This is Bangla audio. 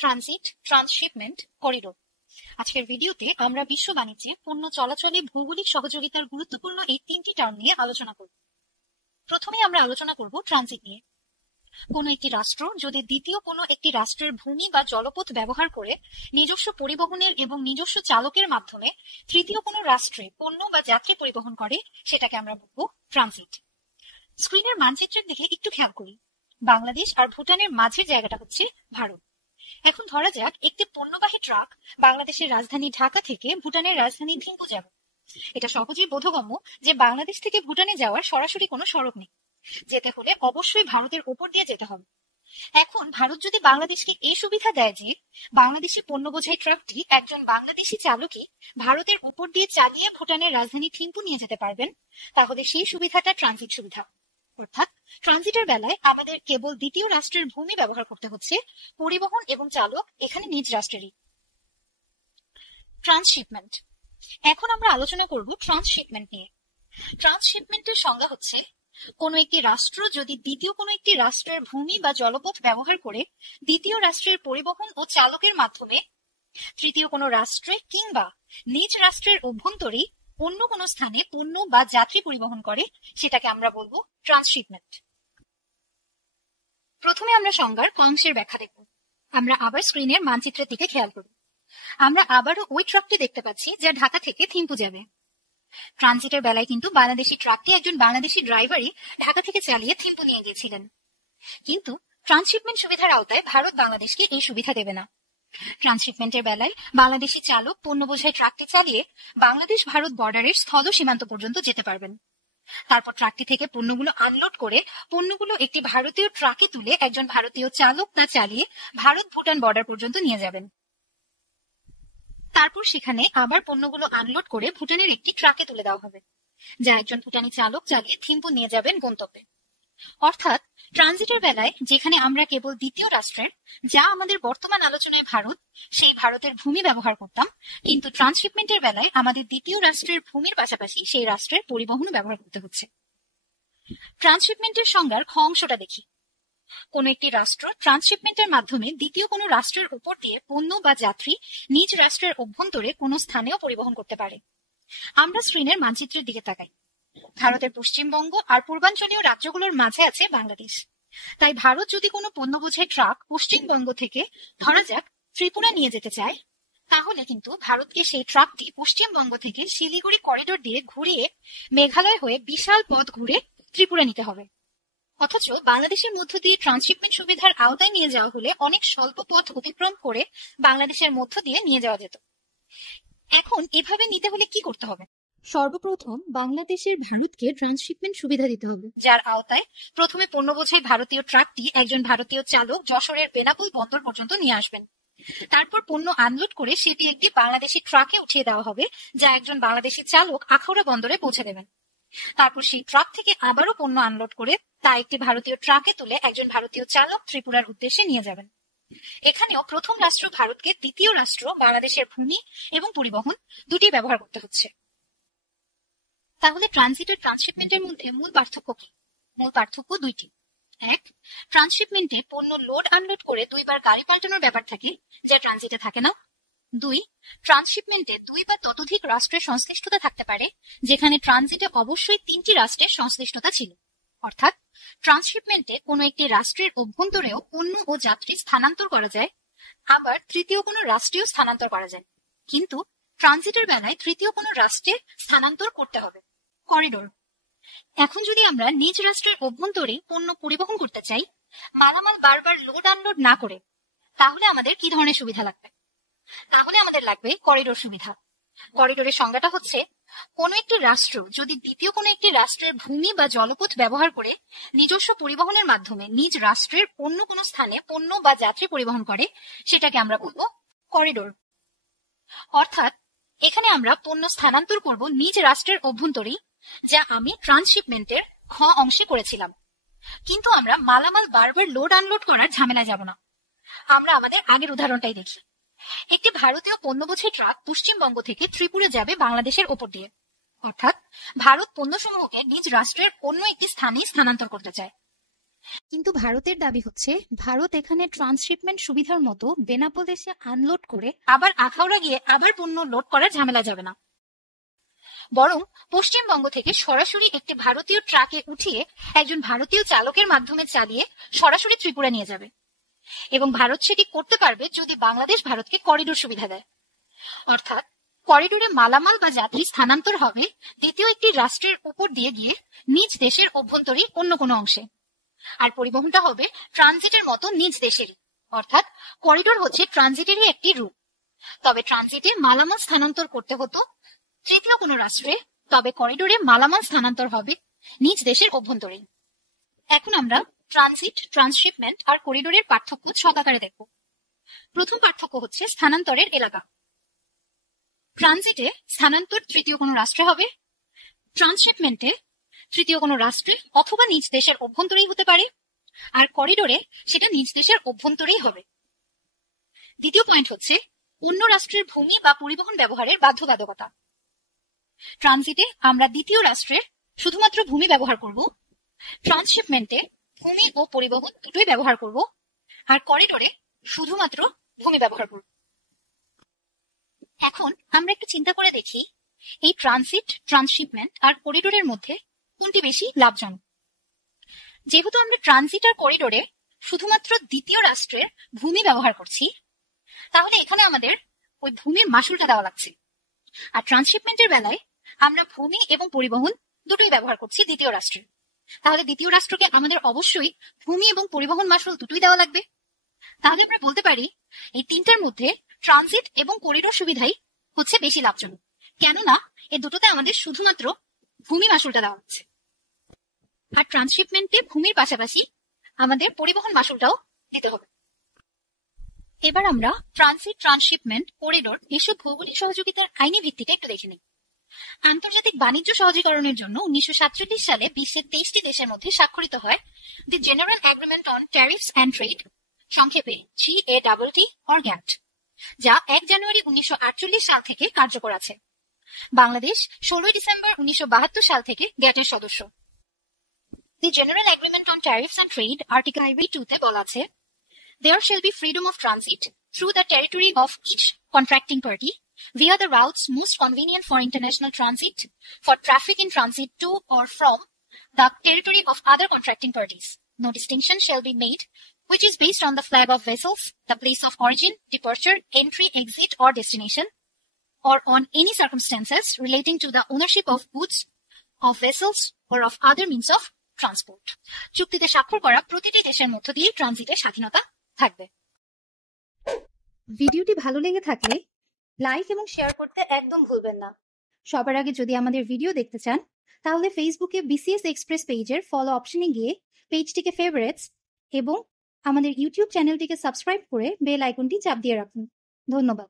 Transit, transshipment, corridor. আজকের ভিডিওতে আমরা বিশ্ব বাণিজ্যে পণ্য চলাচলে ভৌগোলিক সহযোগিতার গুরুত্বপূর্ণ এই তিনটি টার্ম নিয়ে আলোচনা করব। প্রথমে আমরা আলোচনা করব ট্রানজিট নিয়ে। কোনো একটি রাষ্ট্র যদি দ্বিতীয় কোনো একটি রাষ্ট্রের ভূমি বা জলপথ ব্যবহার করে নিজস্ব পরিবহনের এবং নিজস্ব চালকের মাধ্যমে তৃতীয় কোনো রাষ্ট্রে পণ্য বা যাত্রী পরিবহন করে, সেটাকে আমরা বলবো ট্রানজিট। স্ক্রিনের মানচিত্রের দিকে একটু খেয়াল করি। বাংলাদেশ আর ভুটানের মাঝের জায়গাটা হচ্ছে ভারত। এখন ধরা যাক একটি পণ্যবাহী ট্রাক বাংলাদেশের রাজধানী ঢাকা থেকে ভুটানের রাজধানী থিম্পু যাবে। এটা সহজেই বোধগম্য যে বাংলাদেশ থেকে ভুটানে যাওয়ার সরাসরি কোনো সড়ক নেই। যেতে হলে অবশ্যই ভারতের ওপর দিয়ে যেতে হবে। এখন ভারত যদি বাংলাদেশকে এই সুবিধা দেয় যে বাংলাদেশি পণ্য বোঝাই ট্রাকটি একজন বাংলাদেশি চালকই ভারতের উপর দিয়ে চালিয়ে ভুটানের রাজধানী থিম্পু নিয়ে যেতে পারবেন, তাহলে সেই সুবিধাটা ট্রানজিট সুবিধা। অর্থাৎ ট্রানজিটের বেলায় আমাদের কেবল দ্বিতীয় রাষ্ট্রের ভূমি ব্যবহার করতে হচ্ছে, পরিবহন এবং চালক এখানে নিজ রাষ্ট্রেরই। ট্রান্সশিপমেন্ট। এখন আমরা আলোচনা করব ট্রান্সশিপমেন্ট নিয়ে। ট্রান্সশিপমেন্টের সংজ্ঞা হচ্ছে কোনো একটি রাষ্ট্র যদি দ্বিতীয় কোনো একটি রাষ্ট্রের ভূমি বা জলপথ ব্যবহার করে দ্বিতীয় রাষ্ট্রের পরিবহন ও চালকের মাধ্যমে তৃতীয় কোনো রাষ্ট্রে কিংবা নিজ রাষ্ট্রের অভ্যন্তরেই অন্য কোনো স্থানে পণ্য বা যাত্রী পরিবহন করে, সেটাকে আমরা বলবো ট্রান্সশিপমেন্ট। প্রথমে আমরা সংজ্ঞার কংসের ব্যাখ্যা দেখব। আমরা আবার স্ক্রিনের মানচিত্রের দিকে খেয়াল করি। আমরা আবারও ওই ট্রাকটি দেখতে পাচ্ছি যা ঢাকা থেকে থিম্পু যাবে। ট্রানজিটের বেলায় কিন্তু বাংলাদেশি ট্রাকটি একজন বাংলাদেশি ড্রাইভারই ঢাকা থেকে চালিয়ে থিম্পু নিয়ে গিয়েছিলেন। কিন্তু ট্রান্সশিপমেন্ট সুবিধার আওতায় ভারত বাংলাদেশকে এই সুবিধা দেবে না। ট্রান্সশিপমেন্টের বেলায় বাংলাদেশি চালক পণ্য বোঝাই ট্রাকটি চালিয়ে বাংলাদেশ ভারত বর্ডারের স্থল সীমান্ত পর্যন্ত যেতে পারবেন। তারপর ট্রাকটি থেকে পণ্যগুলো আনলোড করে পণ্যগুলো একটি ভারতীয় ট্রাকে তুলে একজন ভারতীয় চালক তা চালিয়ে ভারত ভুটান বর্ডার পর্যন্ত নিয়ে যাবেন। তারপর সেখানে আবার পণ্যগুলো আনলোড করে ভুটানের একটি ট্রাকে তুলে দেওয়া হবে, যা একজন ভুটানি চালক চালিয়ে থিম্পু নিয়ে যাবেন গন্তব্যে। অর্থাৎ ট্রানজিটের বেলায় যেখানে আমরা কেবল দ্বিতীয় রাষ্ট্রের, যা আমাদের বর্তমান আলোচনায় ভারত, সেই ভারতের ভূমি ব্যবহার করতাম, কিন্তু ট্রান্সশিপমেন্টের বেলায় আমাদের দ্বিতীয় রাষ্ট্রের ভূমির পাশাপাশি সেই রাষ্ট্রের পরিবহন ব্যবহার করতে হচ্ছে। ট্রান্সশিপমেন্টের সংজ্ঞার খ অংশটা দেখি। কোন একটি রাষ্ট্র ট্রান্সশিপমেন্টের মাধ্যমে দ্বিতীয় কোনো রাষ্ট্রের উপর দিয়ে পণ্য বা যাত্রী নিজ রাষ্ট্রের অভ্যন্তরে কোনো স্থানেও পরিবহন করতে পারে। আমরা স্ক্রিনের মানচিত্রের দিকে তাকাই। ভারতের পশ্চিমবঙ্গ আর পূর্বাঞ্চলীয় রাজ্যগুলোর মাঝে আছে বাংলাদেশ। তাই ভারত যদি কোনো পণ্য বোঝাই ট্রাক পশ্চিমবঙ্গ থেকে ধরা যাক ত্রিপুরা নিয়ে যেতে চায়, তাহলে কিন্তু ভারতকে সেই ট্রাকটি পশ্চিমবঙ্গ থেকে শিলিগুড়ি করিডোর দিয়ে ঘুরিয়ে মেঘালয় হয়ে বিশাল পথ ঘুরে ত্রিপুরা নিতে হবে। অথচ বাংলাদেশের মধ্য দিয়ে ট্রান্সশিপমেন্ট সুবিধার আওতায় নিয়ে যাওয়া হলে অনেক স্বল্প পথ অতিক্রম করে বাংলাদেশের মধ্য দিয়ে নিয়ে যাওয়া যেত। এখন এভাবে নিতে হলে কি করতে হবে? সর্বপ্রথম বাংলাদেশের ভারতকে ট্রান্সশিপমেন্ট সুবিধা দিতে হবে, যার আওতায় প্রথমে পণ্য বোঝাই ভারতীয় ট্রাকটি একজন ভারতীয় চালক যশোরের বেনাপোল বন্দর পর্যন্ত নিয়ে আসবেন। তারপর পণ্য আনলোড করে সেটি একটি বাংলাদেশি ট্রাকে উঠিয়ে দেওয়া হবে, যা একজন বাংলাদেশি চালক আখাউড়া বন্দরে পৌঁছে দেবেন। তারপর সেই ট্রাক থেকে আবারও পণ্য আনলোড করে তা একটি ভারতীয় ট্রাকে তুলে একজন ভারতীয় চালক ত্রিপুরার উদ্দেশ্যে নিয়ে যাবেন। এখানেও প্রথম রাষ্ট্র ভারতকে দ্বিতীয় রাষ্ট্র বাংলাদেশের ভূমি এবং পরিবহন দুটি ব্যবহার করতে হচ্ছে। তাহলে ট্রানজিট ও ট্রান্সশিপমেন্টের মধ্যে মূল পার্থক্য কি? মূল পার্থক্য দুইটি। এক, ট্রান্সশিপমেন্টে পণ্য লোড আনলোড করে দুইবার গাড়ি পাল্টানোর ব্যাপার থাকে, যা ট্রানজিটে থাকে না। দুই, ট্রান্সশিপমেন্টে দুই বা ততোধিক রাষ্ট্রের সংশ্লিষ্টতা থাকতে পারে, যেখানে ট্রানজিটে অবশ্যই তিনটি রাষ্ট্রের সংশ্লিষ্টতা ছিল। অর্থাৎ ট্রান্সশিপমেন্টে কোনো একটি রাষ্ট্রের অভ্যন্তরেও পণ্য ও যাত্রী স্থানান্তর করা যায়, আবার তৃতীয় কোনো রাষ্ট্রেও স্থানান্তর করা যায়, কিন্তু ট্রানজিটের বেলায় তৃতীয় কোনো রাষ্ট্রে স্থানান্তর করতে হবে। করিডোর। এখন যদি আমরা নিজ রাষ্ট্রের অভ্যন্তরে পণ্য পরিবহন করতে চাই, মালামাল বারবার লোড আনলোড না করে, তাহলে আমাদের কি ধরনের সুবিধা লাগবে? তাহলে আমাদের লাগবে করিডোর সুবিধা। করিডোরের সংজ্ঞাটা হচ্ছে কোন একটি রাষ্ট্র যদি দ্বিতীয় কোনো একটি রাষ্ট্রের ভূমি বা জলপথ ব্যবহার করে নিজস্ব পরিবহনের মাধ্যমে নিজ রাষ্ট্রের অন্য কোনো স্থানে পণ্য বা যাত্রী পরিবহন করে, সেটাকে আমরা বলবো করিডোর। অর্থাৎ এখানে আমরা পণ্য স্থানান্তর করব নিজ রাষ্ট্রের অভ্যন্তরেই, যা আমি ট্রান্সশিপমেন্টের খ অংশে করেছিলাম। কিন্তু আমরা মালামাল বারবার লোড আনলোড করার ঝামেলায় যাব না। আমরা আমাদের আগের উদাহরণটাই দেখি। একটি ভারতীয় পণ্যবোঝাই ট্রাক পশ্চিমবঙ্গ থেকে ত্রিপুরা যাবে বাংলাদেশের ওপর দিয়ে। অর্থাৎ ভারত পণ্যসমূহকে নিজ রাষ্ট্রের অন্য একটি স্থানে স্থানান্তর করতে চায়। কিন্তু ভারতের দাবি হচ্ছে ভারত এখানে ট্রান্সশিপমেন্ট সুবিধার মতো বেনাপোল এসে আনলোড করে আবার আখাউড়া গিয়ে আবার পণ্য লোড করার ঝামেলা যাবে না, বরং পশ্চিমবঙ্গ থেকে সরাসরি একটি ভারতীয় ট্রাকে উঠিয়ে একজন ভারতীয় চালকের মাধ্যমে চালিয়ে সরাসরি ত্রিপুরা নিয়ে যাবে। এবং ভারত সেটি করতে পারবে যদি বাংলাদেশ ভারতকে করিডোর সুবিধা দেয়। অর্থাৎ করিডোরে মালামাল বা যাত্রী স্থানান্তর হবে দ্বিতীয় একটি রাষ্ট্রের উপর দিয়ে গিয়ে নিজ দেশের অভ্যন্তরীণ অন্য কোনো অংশে, আর পরিবহনটা হবে ট্রানজিটের মতো নিজ দেশেরই। অর্থাৎ করিডোর হচ্ছে ট্রানজিটেরই একটি রূপ। তবে ট্রানজিটে মালামাল স্থানান্তর করতে হতো তৃতীয় কোনো রাষ্ট্রে, তবে করিডোরে মালামাল স্থানান্তর হবে নিজ দেশের অভ্যন্তরীণ। এখন আমরা ট্রানজিট, ট্রান্সশিপমেন্ট আর করিডোরের পার্থক্য ছকাকারে দেখব। প্রথম পার্থক্য হচ্ছে স্থানান্তরের এলাকা। ট্রানজিটে স্থানান্তর তৃতীয় কোনো রাষ্ট্রে হবে, ট্রান্সশিপমেন্টে তৃতীয় কোনো রাষ্ট্রে অথবা নিজ দেশের অভ্যন্তরেই হতে পারে, আর করিডোরে সেটা নিজ দেশের অভ্যন্তরেই হবে। দ্বিতীয় পয়েন্ট হচ্ছে অন্য রাষ্ট্রের ভূমি বা পরিবহন ব্যবহারের বাধ্যবাধকতা। ট্রানজিটে আমরা দ্বিতীয় রাষ্ট্রের শুধুমাত্র ভূমি ব্যবহার করব, ট্রান্সশিপমেন্টে ভূমি ও পরিবহন দুটোই ব্যবহার করব, আর করিডোরে শুধুমাত্র ভূমি ব্যবহার করব। এখন আমরা একটু চিন্তা করে দেখি এই ট্রানজিট, ট্রান্সশিপমেন্ট আর করিডোরের মধ্যে কোনটি বেশি লাভজনক। যেহেতু আমরা ট্রানজিট আর করিডোরে শুধুমাত্র দ্বিতীয় রাষ্ট্রের ভূমি ব্যবহার করছি, তাহলে এখানে আমাদের ওই ভূমির মাসুলটা দেওয়া লাগছে। আর ট্রান্সশিপমেন্টের বেলায় আমরা ভূমি এবং পরিবহন দুটোই ব্যবহার করছি দ্বিতীয় রাষ্ট্রে, তাহলে দ্বিতীয় রাষ্ট্রকে আমাদের অবশ্যই ভূমি এবং পরিবহন মাসুল দুটোই দেওয়া লাগবে। তাহলে আমরা বলতে পারি এই তিনটার মধ্যে ট্রানজিট এবং করিডোর সুবিধাই হচ্ছে বেশি লাভজনক, কেননা এই দুটোতে আমাদের শুধুমাত্র ভূমি মাসুলটা দেওয়া হচ্ছে। আর ট্রান্সশিপমেন্টে ভূমির পাশাপাশি আমাদের পরিবহন মাসুলটাও দিতে হবে। এবার আমরা ট্রানজিট, ট্রান্সশিপমেন্ট, করিডোর এসব ভৌগোলিক সহযোগিতার আইনি ভিত্তিটা একটু দেখে নিই। আন্তর্জাতিক বাণিজ্য সহজীকরণের জন্য 1947 সালে বিশ্বের 23টি দেশের মধ্যে স্বাক্ষরিত হয় the general agreement on tariffs and trade, সংক্ষেপে GATT অর গ্যাট, যা 1 জানুয়ারি 1948 সাল থেকে কার্যকর আছে। বাংলাদেশ 16 ডিসেম্বর 1972 সাল থেকে গ্যাটের সদস্য। The general agreement on tariffs and trade article 2 তে বলা আছে, there shall be freedom of transit through the territory of each contracting party via the routes most convenient for international transit, for traffic in transit to or from the territory of other contracting parties. No distinction shall be made which is based on the flag of vessels, the place of origin, departure, entry, exit or destination, or on any circumstances relating to the ownership of goods, of vessels or of other means of transport. চুক্তিতে স্বাক্ষর করা প্রতিটি দেশের মধ্য দিয়ে ট্রানজিটের স্বাধীনতা থাকবে। ভিডিওটি ভালো লেগে থাকলে লাইক এবং শেয়ার করতে একদম ভুলবেন না। সবার আগে যদি আমাদের ভিডিও দেখতে চান তাহলে ফেসবুকে BCS এক্সপ্রেস পেজের ফলো অপশনে গিয়ে পেজটিকে ফেভারিটস এবং আমাদের ইউটিউব চ্যানেলটিকে সাবস্ক্রাইব করে বেল আইকনটি চাপ দিয়ে রাখুন। ধন্যবাদ।